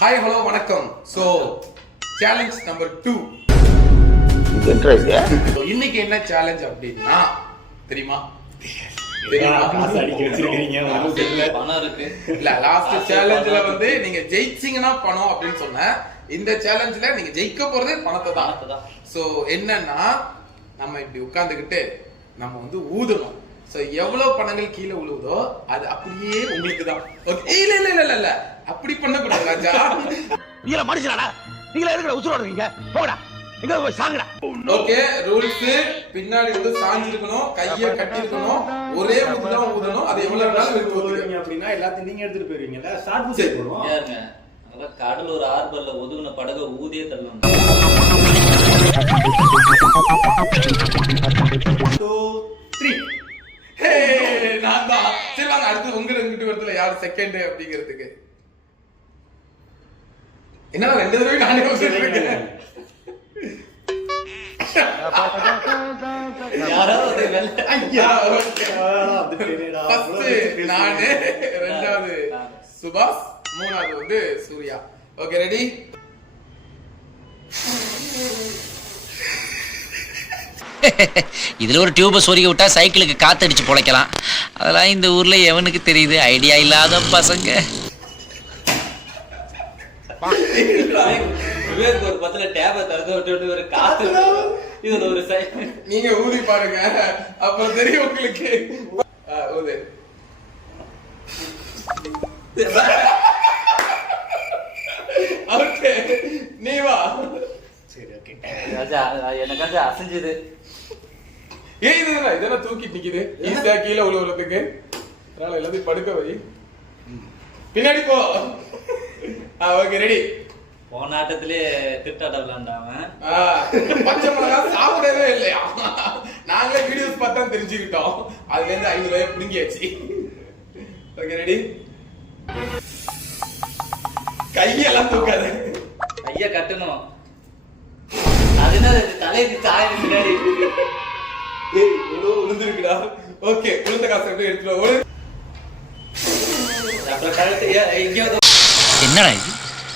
Hi hello வணக்கம். So challenge number 2. இன்னைக்கு என்ன சேலஞ்ச் அப்படின்னா தெரியுமா? லாஸ்ட் சேலஞ்ச்ல வந்து நீங்க ஜெயிச்சீங்கன்னா பணம் அப்படின்னு சொன்ன, இந்த சேலஞ்ச்ல நீங்க ஜெயிக்க போறதே பணத்தை தான். சோ என்னன்னா நம்ம இப்படி உட்கார்ந்துகிட்டு நம்ம வந்து ஊதணும். சோ எவ்வளவு பணங்கள் கீழே விழுவுதோ அது அப்படியே உங்களுக்கு தான். ஓகே, இல்ல இல்ல இல்ல இல்ல அப்படி பண்ண கூடாது ராஜா. நீங்க மனுஷனாடா, நீங்க எதுக்குடா உசுரோடுறீங்க? போடா, எங்க போய் சாங்கடா. ஓகே, ரூல்ஸ் பின்னாடி வந்து சாஞ்சி இருக்கணும், கைய கட்டி இருக்கணும், ஒரே ஊதுதான் ஊதணும். அது எவ்வளவு நாள் இருக்கு ஊதுவீங்க அப்படின்னா எல்லாத்தையும் நீங்க எடுத்துட்டு போயிருவீங்கல. ஸ்டார்ட் புஷ் போடுவோம். ஏங்க அங்க கடலூர் ஆர்பர்ல ஒதுங்குன படகு ஊதியே தள்ளணும். 2 3. ஹே நான் தான். சரி வாங்க, அடுத்து உங்க ரெண்டு வரதுல யார் செகண்ட் அப்படிங்கிறதுக்கு. என்ன ரெண்டு தடவை நானே சொல்லிருக்கேன். நானு, ரெண்டாவது சுபாஷ், மூணாவது வந்து சூர்யா. Okay ready? இதுல ஒரு டியூபை சொருகி விட்டா சைக்கிளுக்கு காத்தடிச்சு பொழைக்கலாம். அதெல்லாம் இந்த ஊர்ல எவனுக்கு தெரியுது? ஐடியா இல்லாத பசங்க. விவேக் ஒரு பத்துல டேப திறந்து விட்டு ஒரு காத்து இதுல ஒரு நீங்க ஊதி பாருங்க, அப்ப தெரியும் உங்களுக்கு. ஊது. ஓகே நீ வா. சரி ஓகே ராஜா, எனக்கு அசைஞ்சது. ஏய் இதெல்லாம் தூக்கி நிக்குது. ஈஸியா கீழே உழுவுறதுக்கு. அதனால எல்லாத்தையும் படுக்க வை. பின்னாடி போ. Okay ready? போன ஆட்டத்திலே கிரிக்கெட் விளையாண்டாம பச்சை மிளகா சாப்பிடவே இல்லையா? நாங்களே வீடியோஸ் பார்த்தா தெரிஞ்சுக்கிட்டோம். அதுல இருந்து 5 ரூபாய் புடுங்கியாச்சு. Okay ready? கையெல்லாம் தூக்காது, கைய கட்டணும். அதுதான் தலைக்கு சாயம் பின்னாடி. விழுந்துருக்குடா. ஓகே, விழுந்த காசு எப்படி எடுத்துட்டு என்னடா இது?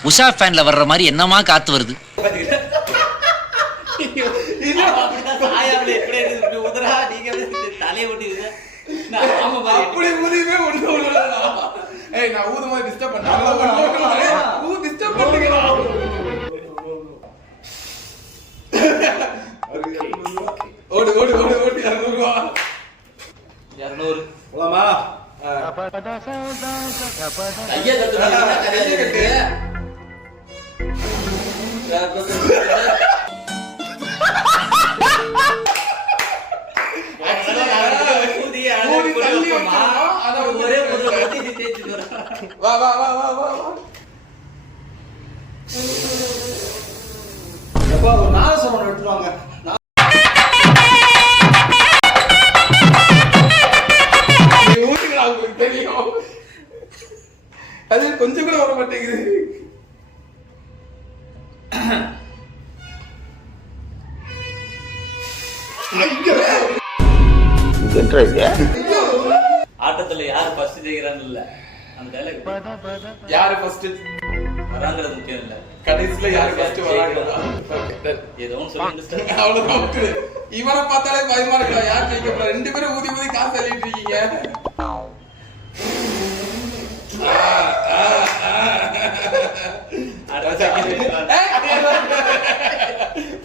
உஷா ஃபேன்ல வர்ற மாதிரி என்னமா காத்து வருது? தலையை ஒட்டி அப்படி ஊதியுமே ஒண்ணு விழுறா. ஏய் நான் ஊது மாதிரி டிஸ்டர்ப் பண்ணாங்க. ஊ டிஸ்டர்ப் பண்ணுங்களா? ஓடு ஓடு ஓடு ஓடு. 200 ரூபாய். 200 போலாமா? கைய கட்டு. வா வா வா வா வா. எப்பா ஒரு நாகசமன் எடுத்துவாங்க. ஊத்துங்களா, உங்களுக்கு தெரியும். அது கொஞ்சம் கூட வர மாட்டேங்குது. ஆட்டத்துல யாரு ஃபர்ஸ்ட் ஜெயிக்கிறான்னு இல்ல, அந்த டைலாக் யாரு ஃபர்ஸ்ட் வராங்கிறது முக்கியம் இல்ல, கடைசில யாரு ஃபர்ஸ்ட் வராங்க. ஏதோ ஒன்னு சொல்லி அவ்வளவு. இவரை பார்த்தாலே பயமா இருக்கா? யார் ஜெயிக்க போறா? 2 பேரும் ஊதி ஊதி காசு அள்ளிட்டு இருக்கீங்க.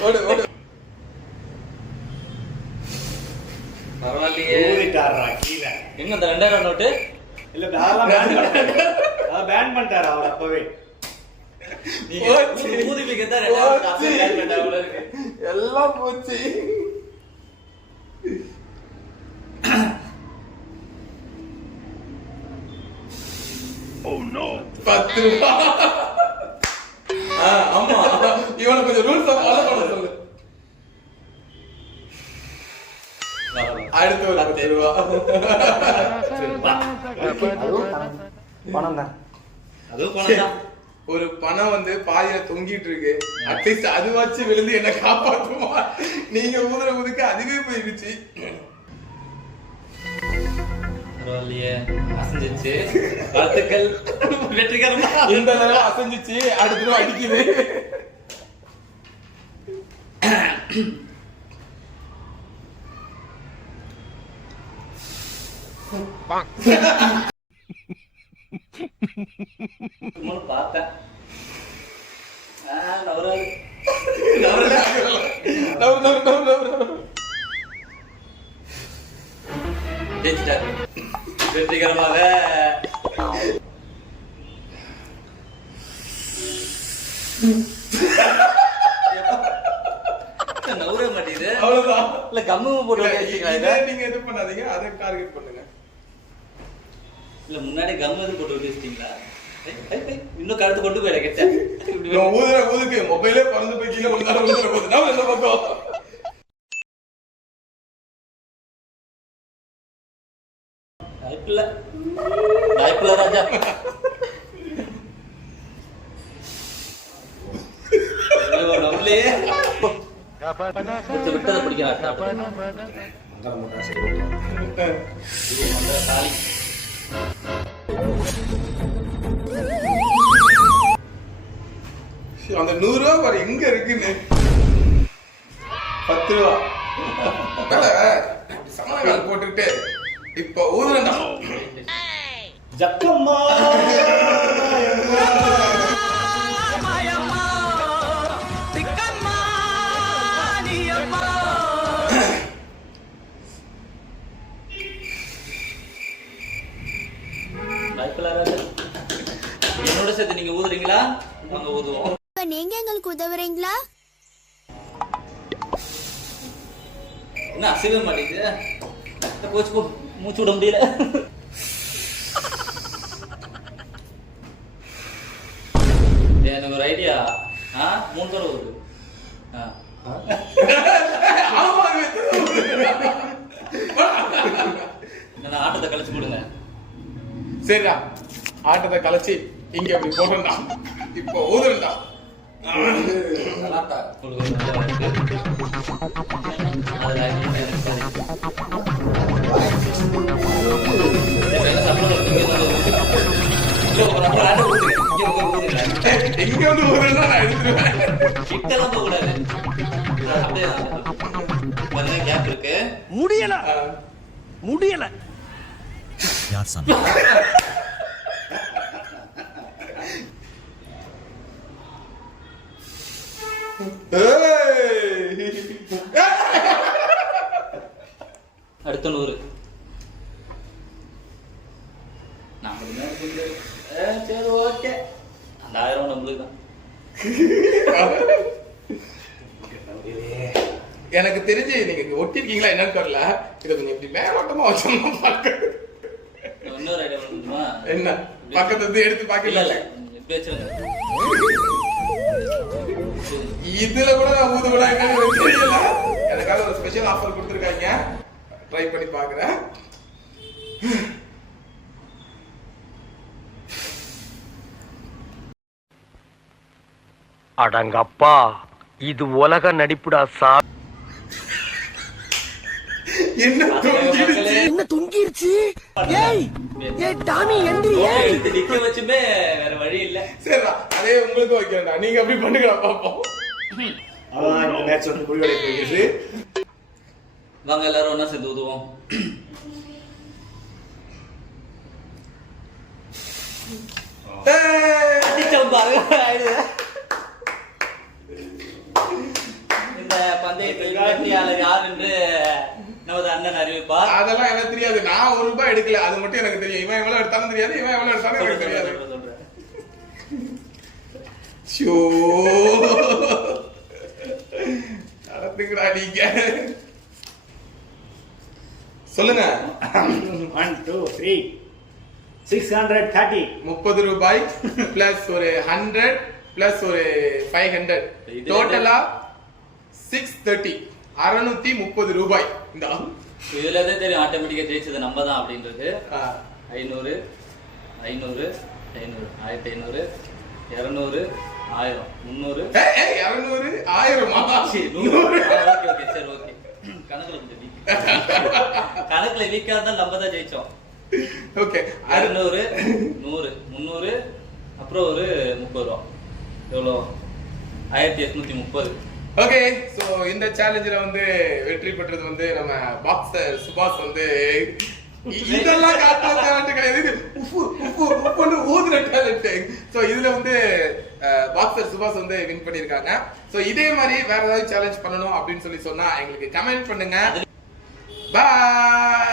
ஓடு ஓடு. பரவாயில்லையே. கீழே எங்க அந்த 2000 நோட்டு? இல்ல பேன் பண்ணிட்டாரு அவர் அப்பவே. ஊதிபிக்க தான் 2000 காசு பேன் பண்ணிட்டாரு போல இருக்கு. எல்லாம் போச்சு. Oh no. 10 ரூபாய். ஆமா, இவனை கொஞ்சம் ரூல்ஸ் ஃபாலோ பண்ண சொல்லு. அடுத்து ஒரு 10 ரூபாய். பணம் தான். அதுவும் பணம் தான். ஒரு பணம் வந்து பாதியில தொங்கிட்டு இருக்கு. அட்லீஸ்ட் அது வச்சு விழுந்து என்ன காப்பாற்றுமா? நீங்க ஊதுற ஊதுக்கு அதுவே போயிருச்சு. பரவாயில்லையே, அசைஞ்சிச்சு. வாழ்த்துக்கள், வெற்றிகரமா. இந்த தடவை அசைஞ்சிச்சு, அடுத்த தடவை அடிக்குது. பார்த்தேன். நவராது. ஜெயிச்சிட்டாரு வெற்றிகரமாக. நவரவே மாட்டேங்குது. அவ்வளவுதான். இல்ல கம்மு போட்டு நீங்க இது பண்ணாதீங்க, அதை டார்கெட் பண்ணுங்க. இல்ல முன்னாடி கம் எது போட்டு வச்சிட்டீங்களா? இன்னும் கழுத்து கொண்டு போயிட கேட்டேன். ஊதுக்கு மொபைலே பறந்து போய் கீழே விழுந்தாலும் போது நான் என்ன பக்கம். வாய்ப்பில்ல ராஜா. விட்டதை பிடிக்கிறான். அந்த 100 ரூபா பாரு எங்க இருக்குன்னு. 10 ரூபா சமணங்கால் போட்டுக்கிட்டு இப்ப ஊதுறா ஜக்கம்மா. என்னோட சேர்த்து நீங்க ஊதுறீங்களா? நாங்க ஊதுவோம். நீங்க எங்களுக்கு உதவுறீங்களா? என்ன அசைவே மாட்டேங்குது. கோச்சு போ, மூச்சு விட முடியல. எனக்கு ஒரு ஐடியா. 3 தடவை வருது. என்ன ஆட்டத்தை கழிச்சு கொடுங்க. சரிடா, ஆட்டத்தை கலைச்சி இங்க அப்படி போடுறா. இப்போ ஊதுறா. எங்க வந்து ஊதுறா நான் எடுத்துருவேன். கிட்டலாம் போக கூடாது. அப்படியே கேப் இருக்கு. முடியல முடியல. யார் சொன்னா? அடுத்த 100. சரி ஓகே, அந்த 1000 நம்மளுக்கு தான். எனக்கு தெரிஞ்சு நீங்க ஒட்டிருக்கீங்களா என்னன்னு தெரியல. இதை கொஞ்சம் இப்படி மேலோட்டமா வச்சோம்னா பார்க்க. இன்னொரு ஐடியா பண்ணுமா? என்ன பக்கத்துல இருந்து எடுத்து பார்க்கல. இல்ல இப்படி வச்சிருங்க. இதுல கூட நான் ஊது கூட என்னன்னு தெரியல. எனக்காக ஒரு ஸ்பெஷல் ஆஃபர் கொடுத்துருக்காங்க, ட்ரை பண்ணி பாக்குறேன். அடங்கப்பா, இது உலக நடிப்புடா சார். என்ன தொங்கிருச்சு? ஏய் ஏய் டாமி எந்திரி. ஏய் நிக்க வச்சுமே வேற வழி இல்ல. சரிடா, அதே உங்களுக்கு வைக்கிறேன்டா. நீங்க அப்படி பண்ணுங்க பாப்போம். அதான் இந்த மேட்ச் வந்து முடிவடை போயிடுச்சு. வாங்க எல்லாரும் ஒண்ணா சேர்ந்து ஊதுவோம். இந்த பந்தயத்தில் வெற்றியாளர் யார் என்று நமது அண்ணன் அறிவிப்பார். அதெல்லாம் எனக்கு தெரியாது. நான் 1 ரூபாய் எடுக்கல, அது மட்டும் எனக்கு தெரியும். இவன் எவ்வளவு எடுத்தாலும் தெரியாது, இவன் எவ்வளவு எடுத்தாலும் எனக்கு தெரியாது. நடத்துங்கடா நீங்க. சொல்லுங்க. 1 2 3 630. 30 ரூபாய் பிளஸ் ஒரு 100 பிளஸ் ஒரு 500 டோட்டலா 630. 630 ரூபாய். இந்த இதுல தான் தெரியும் ஆட்டோமேட்டிக்கா ஜெயிச்சது நம்ம தான் அப்படின்றது. 500 500 500 1500 200 1000 300 200 1000 கணக்குல வீக்கா இருந்தா நம்ம தான் ஜெயிச்சோம். ஓகே 200 100 300 அப்புறம் ஒரு 30 ரூபா எவ்வளோ 1830. ஓகே சோ இந்த சேலஞ்சில வந்து வெற்றி பெற்றது வந்து நம்ம பாக்ஸர் சுபாஷ் வந்து இதெல்லாம் காட்டுற டேலண்ட் கிடையாது, உப்பு உப்பு உப்புன்னு ஊதுற டேலண்ட். சோ இதுல வந்து பாக்ஸர் சுபாஷ் வந்து வின் பண்ணிருக்காங்க. சோ இதே மாதிரி வேற ஏதாவது சேலஞ்ச் பண்ணணும் அப்படின்னு சொல்லி சொன்னா எங்களுக்கு கமெண்ட் பண்ணுங்க. பாய்.